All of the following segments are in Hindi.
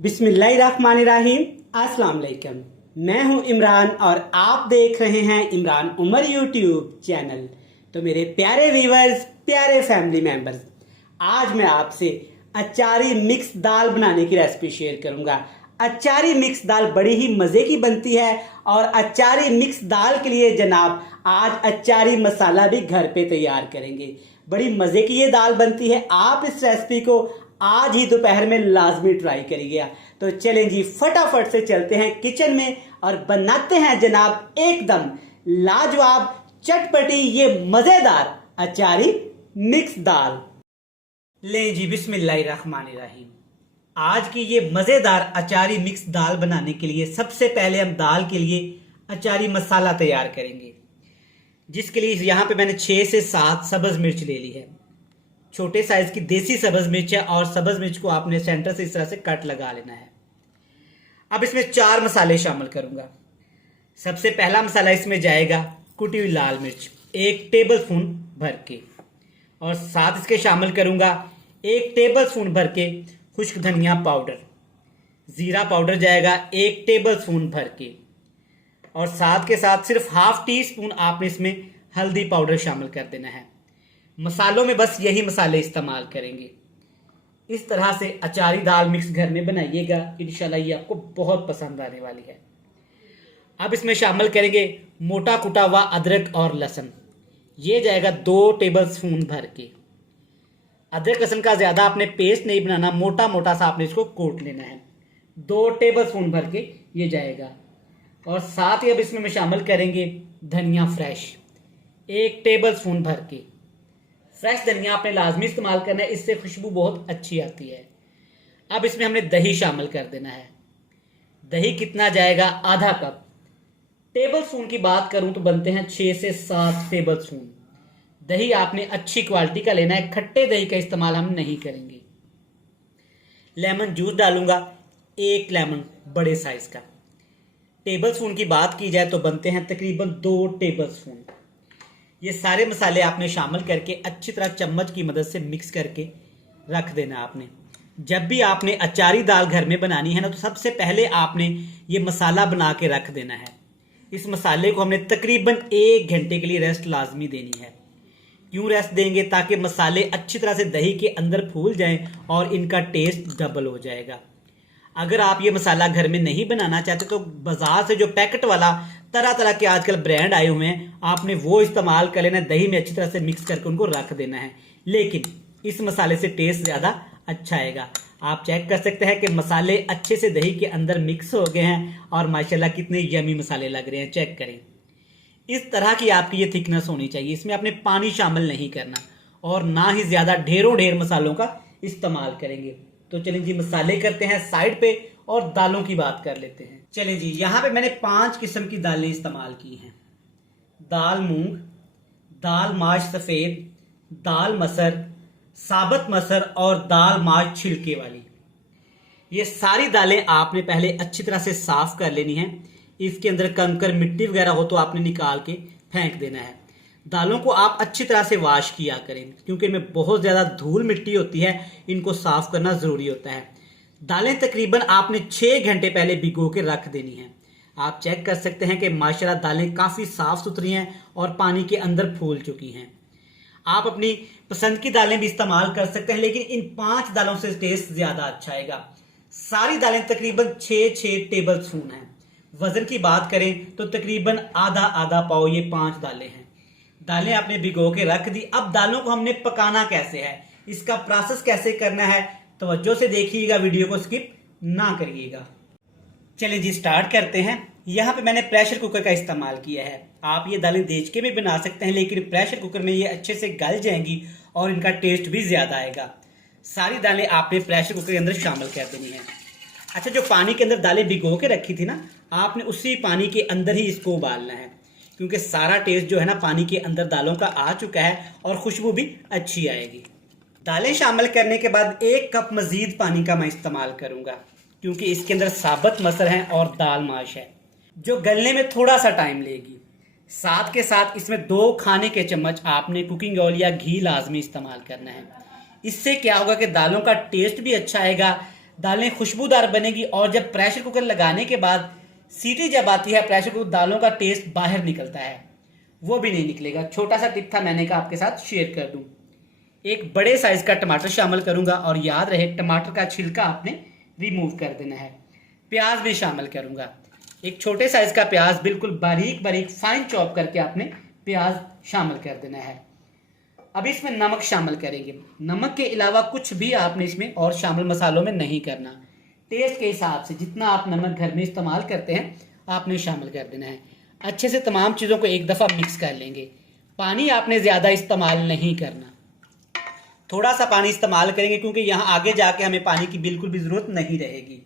बिस्मिल्लाहिर्रहमानिर्रहीम। अस्सलाम वालेकुम। मैं हूं इमरान और आप देख रहे हैं इमरान उमर यूट्यूब चैनल। तो मेरे प्यारे व्यूवर्स, प्यारे फैमिली मेंबर्स, आज मैं आपसे अचारी मिक्स दाल बनाने की रेसिपी शेयर करूंगा। अचारी मिक्स दाल बड़ी ही मज़े की बनती है और अचारी मिक्स दाल के लिए जनाब आज अचारी मसाला भी घर पे तैयार करेंगे। बड़ी मज़े की ये दाल बनती है। आप इस रेसिपी को आज ही दोपहर में लाजमी ट्राई करिएगा। तो चलें जी, फटाफट से चलते हैं किचन में और बनाते हैं जनाब एकदम लाजवाब चटपटी ये मज़ेदार अचारी मिक्स दाल। लें जी, बिस्मिल्लाहिर्रहमानिर्रहीम। आज की ये मज़ेदार अचारी मिक्स दाल बनाने के लिए सबसे पहले हम दाल के लिए अचारी मसाला तैयार करेंगे, जिसके लिए यहाँ पे मैंने 6 से 7 सब्ज़ मिर्च ले ली है। छोटे साइज की देसी सब्ज़ मिर्च है और सब्ज़ मिर्च को आपने सेंटर से इस तरह से कट लगा लेना है। अब इसमें 4 मसाले शामिल करूंगा। सबसे पहला मसाला इसमें जाएगा कुटी हुई लाल मिर्च 1 टेबल स्पून भर के, और साथ इसके शामिल करूंगा 1 टेबल स्पून भर के खुश्क धनिया पाउडर। ज़ीरा पाउडर जाएगा 1 टेबल स्पून भर के, और साथ के साथ सिर्फ हाफ टी स्पून आपने इसमें हल्दी पाउडर शामिल कर देना है। मसालों में बस यही मसाले इस्तेमाल करेंगे। इस तरह से अचारी दाल मिक्स घर में बनाइएगा, इंशाल्लाह ये आपको बहुत पसंद आने वाली है। अब इसमें शामिल करेंगे मोटा कुटा हुआ अदरक और लहसुन। ये जाएगा 2 टेबल स्पून भर के। अदरक लहसुन का ज़्यादा आपने पेस्ट नहीं बनाना, मोटा मोटा सा आपने इसको कोट लेना है। 2 टेबल स्पून भर के ये जाएगा। और साथ ही अब इसमें शामिल करेंगे धनिया फ्रेश 1 टेबल स्पून भर के। फ्रेश धनिया आपने लाजमी इस्तेमाल करना है, इससे खुशबू बहुत अच्छी आती है। अब इसमें हमने दही शामिल कर देना है। दही कितना जाएगा? आधा कप। टेबल स्पून की बात करूं तो बनते हैं 6 से 7 टेबल स्पून। दही आपने अच्छी क्वालिटी का लेना है, खट्टे दही का इस्तेमाल हम नहीं करेंगे। लेमन जूस डालूंगा 1 लेमन बड़े साइज का। टेबल स्पून की बात की जाए तो बनते हैं तकरीबन 2 टेबल स्पून। ये सारे मसाले आपने शामिल करके अच्छी तरह चम्मच की मदद से मिक्स करके रख देना आपने। जब भी आपने अचारी दाल घर में बनानी है ना, तो सबसे पहले आपने ये मसाला बना के रख देना है। इस मसाले को हमने तकरीबन 1 घंटे के लिए रेस्ट लाजमी देनी है। क्यों रेस्ट देंगे? ताकि मसाले अच्छी तरह से दही के अंदर फूल जाएं और इनका टेस्ट डबल हो जाएगा। अगर आप ये मसाला घर में नहीं बनाना चाहते तो बाजार से जो पैकेट वाला तरह तरह के आजकल ब्रांड आए हुए हैं, आपने वो इस्तेमाल कर लेना है। दही में अच्छी तरह से मिक्स करके उनको रख देना है, लेकिन इस मसाले से टेस्ट ज़्यादा अच्छा आएगा। आप चेक कर सकते हैं कि मसाले अच्छे से दही के अंदर मिक्स हो गए हैं और माशाल्लाह कितने यमी मसाले लग रहे हैं। चेक करें, इस तरह की आपकी ये थिकनेस होनी चाहिए। इसमें आपने पानी शामिल नहीं करना और ना ही ज़्यादा ढेर मसालों का इस्तेमाल करेंगे। तो चलें जी, मसाले करते हैं साइड पे और दालों की बात कर लेते हैं। चलें जी, यहाँ पे मैंने 5 किस्म की दालें इस्तेमाल की हैं। दाल मूंग, दाल माश सफ़ेद, दाल मसर, साबुत मसर और दाल माश छिलके वाली। ये सारी दालें आपने पहले अच्छी तरह से साफ कर लेनी है। इसके अंदर कंकर मिट्टी वगैरह हो तो आपने निकाल के फेंक देना है। दालों को आप अच्छी तरह से वॉश किया करें, क्योंकि इनमें बहुत ज़्यादा धूल मिट्टी होती है, इनको साफ करना ज़रूरी होता है। दालें तकरीबन आपने 6 घंटे पहले भिगो के रख देनी है। आप चेक कर सकते हैं कि माशाल्लाह दालें काफ़ी साफ़ सुथरी हैं और पानी के अंदर फूल चुकी हैं। आप अपनी पसंद की दालें भी इस्तेमाल कर सकते हैं, लेकिन इन 5 दालों से टेस्ट ज़्यादा अच्छा आएगा। सारी दालें तकरीबन 6 टेबल स्पून हैं। वज़न की बात करें तो तकरीबन आधा पाव ये 5 दालें हैं। दालें आपने भिगो के रख दी। अब दालों को हमने पकाना कैसे है, इसका प्रोसेस कैसे करना है, तवज्जो से देखिएगा, वीडियो को स्किप ना करिएगा। चलिए जी, स्टार्ट करते हैं। यहाँ पे मैंने प्रेशर कुकर का इस्तेमाल किया है। आप ये दालें देचके में बना सकते हैं, लेकिन प्रेशर कुकर में ये अच्छे से गल जाएंगी और इनका टेस्ट भी ज़्यादा आएगा। सारी दालें आपने प्रेशर कुकर के अंदर शामिल कर देनी है। अच्छा, जो पानी के अंदर दालें भिगो के रखी थी ना, आपने उसी पानी के अंदर ही इसको उबालना है, क्योंकि सारा टेस्ट जो है ना पानी के अंदर दालों का आ चुका है और खुशबू भी अच्छी आएगी। दालें शामिल करने के बाद 1 कप मज़ीद पानी का मैं इस्तेमाल करूंगा, क्योंकि इसके अंदर साबुत मसर है और दाल माश है, जो गलने में थोड़ा सा टाइम लेगी। साथ के साथ इसमें 2 खाने के चम्मच आपने कुकिंग ऑयल या घी लाजमी इस्तेमाल करना है। इससे क्या होगा कि दालों का टेस्ट भी अच्छा आएगा, दालें खुशबूदार बनेगी और जब प्रेशर कुकर लगाने के बाद सीटी जब आती है प्रेशर कुकर, दालों का टेस्ट बाहर निकलता है, वो भी नहीं निकलेगा। छोटा सा टिप था, मैंने कहा आपके साथ शेयर कर दूं। एक बड़े साइज का टमाटर शामिल करूंगा और याद रहे टमाटर का छिलका आपने रिमूव कर देना है। प्याज भी शामिल करूंगा, एक छोटे साइज का प्याज बिल्कुल बारीक बारीक फाइन चॉप करके आपने प्याज शामिल कर देना है। अब इसमें नमक शामिल करेंगे। नमक के अलावा कुछ भी आपने इसमें और शामिल मसालों में नहीं करना। टेस्ट के हिसाब से जितना आप नमक घर में इस्तेमाल करते हैं आपने शामिल कर देना है। अच्छे से तमाम चीज़ों को एक दफ़ा मिक्स कर लेंगे। पानी आपने ज़्यादा इस्तेमाल नहीं करना, थोड़ा सा पानी इस्तेमाल करेंगे क्योंकि यहाँ आगे जाके हमें पानी की बिल्कुल भी ज़रूरत नहीं रहेगी।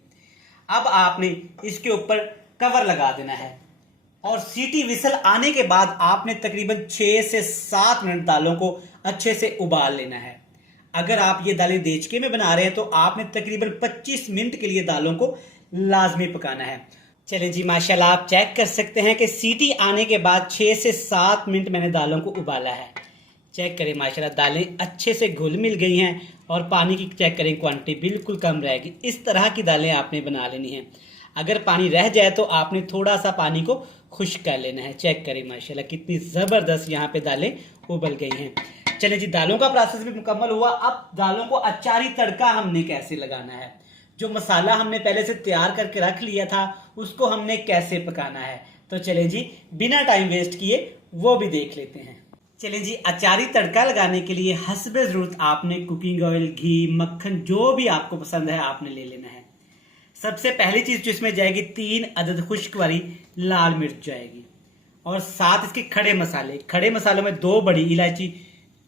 अब आपने इसके ऊपर कवर लगा देना है और सीटी विसल आने के बाद आपने तकरीबन 6 से 7 मिनट दालों को अच्छे से उबाल लेना है। अगर आप ये दालें देचके में बना रहे हैं तो आपने तकरीबन 25 मिनट के लिए दालों को लाजमी पकाना है। चलें जी, माशाल्लाह आप चेक कर सकते हैं कि सीटी आने के बाद 6 से 7 मिनट मैंने दालों को उबाला है। चेक करें माशाल्लाह दालें अच्छे से घुल मिल गई हैं और पानी की चेक करें क्वांटिटी बिल्कुल कम रहेगी। इस तरह की दालें आपने बना लेनी है। अगर पानी रह जाए तो आपने थोड़ा सा पानी को खुश्क कर लेना है। चेक करें माशाल्लाह कितनी ज़बरदस्त यहाँ पे दालें उबल गई हैं। चलें जी, दालों का प्रोसेस भी मुकम्मल हुआ। अब दालों को अचारी तड़का हमने कैसे लगाना है, जो मसाला हमने पहले से तैयार करके रख लिया था उसको हमने कैसे पकाना है। तो चलें जी, बिना टाइम वेस्ट किए वो भी देख लेते हैं। चलें जी, अचारी तड़का लगाने के लिए हस्बे ज़रूरत आपने कुकिंग ऑयल, घी, मक्खन जो भी आपको पसंद है आपने ले लेना है। सबसे पहली चीज़ जो इसमें जाएगी 3 अदद खुश्क वाली लाल मिर्च जाएगी और साथ इसके खड़े मसाले। खड़े मसालों में 2 बड़ी इलायची,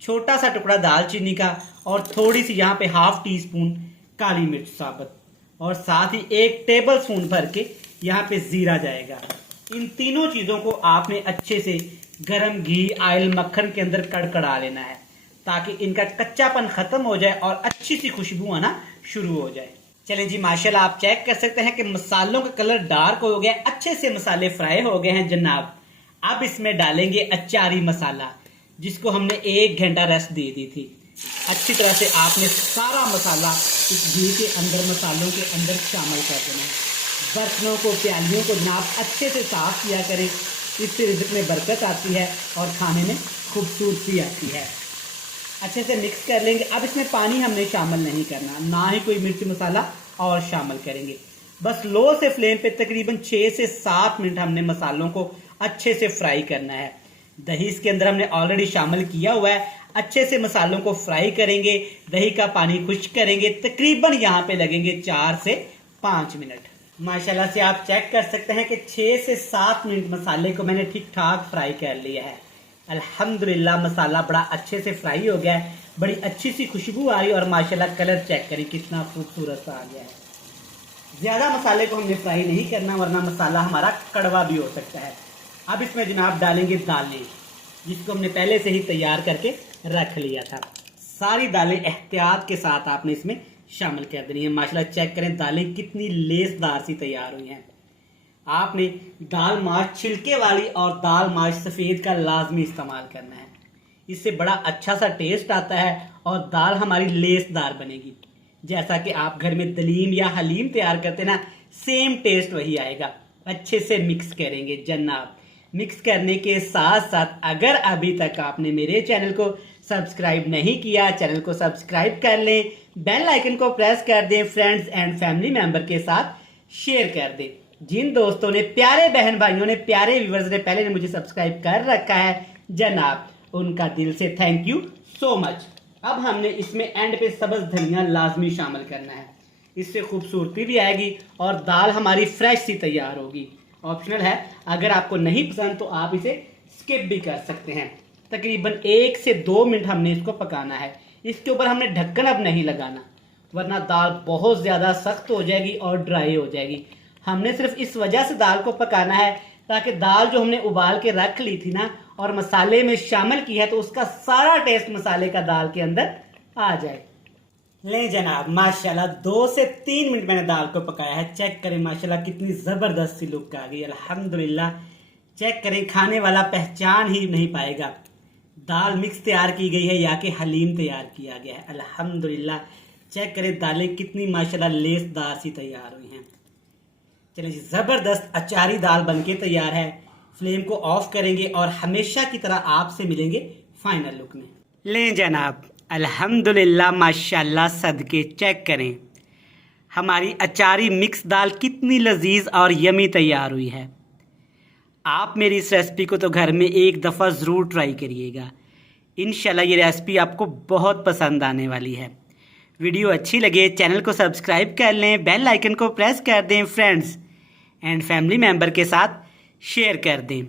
छोटा सा टुकड़ा दालचीनी का और थोड़ी सी यहाँ पे ½ टी स्पून काली मिर्च साबुत और साथ ही 1 टेबल स्पून भर के यहाँ पे जीरा जाएगा। इन तीनों चीज़ों को आपने अच्छे से गरम घी, ऑयल, मक्खन के अंदर कड़कड़ा लेना है ताकि इनका कच्चापन खत्म हो जाए और अच्छी सी खुशबू आना शुरू हो जाए। चलें जी, माशाल्लाह आप चेक कर सकते हैं कि मसालों का कलर डार्क हो गया, अच्छे से मसाले फ्राई हो गए हैं जनाब। अब इसमें डालेंगे अचारी मसाला जिसको हमने 1 घंटा रेस्ट दे दी थी। अच्छी तरह से आपने सारा मसाला इस घी के अंदर, मसालों के अंदर शामिल कर देना है। बर्तनों को, प्यालियों को जनाब अच्छे से साफ किया करें, इससे रिज़्क़ में बरकत आती है और खाने में खूबसूरती आती है। अच्छे से मिक्स कर लेंगे। अब इसमें पानी हमने शामिल नहीं करना, ना ही कोई मिर्च मसाला और शामिल करेंगे। बस लो से फ्लेम पे तकरीबन 6 से 7 मिनट हमने मसालों को अच्छे से फ्राई करना है। दही इसके अंदर हमने ऑलरेडी शामिल किया हुआ है। अच्छे से मसालों को फ्राई करेंगे, दही का पानी खुश्क करेंगे। तकरीबन यहाँ पे लगेंगे 4 से 5 मिनट। माशाल्लाह से आप चेक कर सकते हैं कि 6 से 7 मिनट मसाले को मैंने ठीक ठाक फ्राई कर लिया है। अल्हम्दुलिल्लाह मसाला बड़ा अच्छे से फ्राई हो गया है, बड़ी अच्छी सी खुशबू आ रही है और माशाल्लाह कलर चेक करें कितना खूबसूरत सा आ गया है। ज़्यादा मसाले को हमने फ्राई नहीं करना वरना मसाला हमारा कड़वा भी हो सकता है। अब इसमें जनाब डालेंगे दालें जिसको हमने पहले से ही तैयार करके रख लिया था। सारी दालें एहतियात के साथ आपने इसमें शामिल कर देनी है। माशाल्लाह चेक करें दालें कितनी लेसदार सी तैयार हुई हैं। आपने दाल माश छिलके वाली और दाल माश सफ़ेद का लाजमी इस्तेमाल करना है, इससे बड़ा अच्छा सा टेस्ट आता है और दाल हमारी लेसदार बनेगी। जैसा कि आप घर में दलीम या हलीम तैयार करते ना, सेम टेस्ट वही आएगा। अच्छे से मिक्स करेंगे जनाब। मिक्स करने के साथ साथ अगर अभी तक आपने मेरे चैनल को सब्सक्राइब नहीं किया, चैनल को सब्सक्राइब कर लें, बेल आइकन को प्रेस कर दें, फ्रेंड्स एंड फैमिली मेंबर के साथ शेयर कर दें। जिन दोस्तों ने, प्यारे बहन भाइयों ने, प्यारे व्यूवर्स ने पहले ने मुझे सब्सक्राइब कर रखा है जनाब, उनका दिल से थैंक यू सो मच। अब हमने इसमें एंड पे सब्ज धनिया लाजमी शामिल करना है, इससे खूबसूरती भी आएगी और दाल हमारी फ्रेश सी तैयार होगी। ऑप्शनल है, अगर आपको नहीं पसंद तो आप इसे स्किप भी कर सकते हैं। तकरीबन 1 से 2 मिनट हमने इसको पकाना है। इसके ऊपर हमने ढक्कन अब नहीं लगाना वरना दाल बहुत ज़्यादा सख्त हो जाएगी और ड्राई हो जाएगी। हमने सिर्फ इस वजह से दाल को पकाना है ताकि दाल जो हमने उबाल के रख ली थी ना और मसाले में शामिल की है तो उसका सारा टेस्ट मसाले का दाल के अंदर आ जाए। ले जनाब, माशाल्लाह 2 से 3 मिनट मैंने दाल को पकाया है। चेक करें माशाल्लाह कितनी ज़बरदस्त सी लुक आ गई। अल्हम्दुलिल्लाह चेक करें, खाने वाला पहचान ही नहीं पाएगा दाल मिक्स तैयार की गई है या कि हलीम तैयार किया गया है। अल्हम्दुलिल्लाह चेक करें दालें कितनी माशाल्लाह लेसदार सी तैयार हुई हैं। चलिए जी, ज़बरदस्त अचारी दाल बनके तैयार है। फ्लेम को ऑफ करेंगे और हमेशा की तरह आपसे मिलेंगे फाइनल लुक में। लें जनाब, अल्हम्दुलिल्लाह माशाल्लाह सदके, चेक करें हमारी अचारी मिक्स दाल कितनी लजीज और यमी तैयार हुई है। आप मेरी इस रेसिपी को तो घर में एक दफ़ा ज़रूर ट्राई करिएगा। इंशाल्लाह ये रेसिपी आपको बहुत पसंद आने वाली है। वीडियो अच्छी लगे चैनल को सब्सक्राइब कर लें, बेल आइकन को प्रेस कर दें, फ्रेंड्स एंड फैमिली मेम्बर के साथ शेयर कर दें।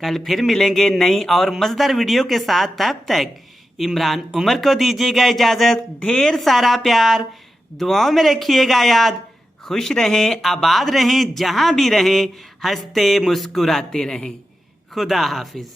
कल फिर मिलेंगे नई और मज़ेदार वीडियो के साथ। तब तक इमरान उमर को दीजिएगा इजाज़त। ढेर सारा प्यार, दुआओं में रखिएगा याद। खुश रहें, आबाद रहें, जहाँ भी रहें हंसते मुस्कुराते रहें। खुदा हाफिज़।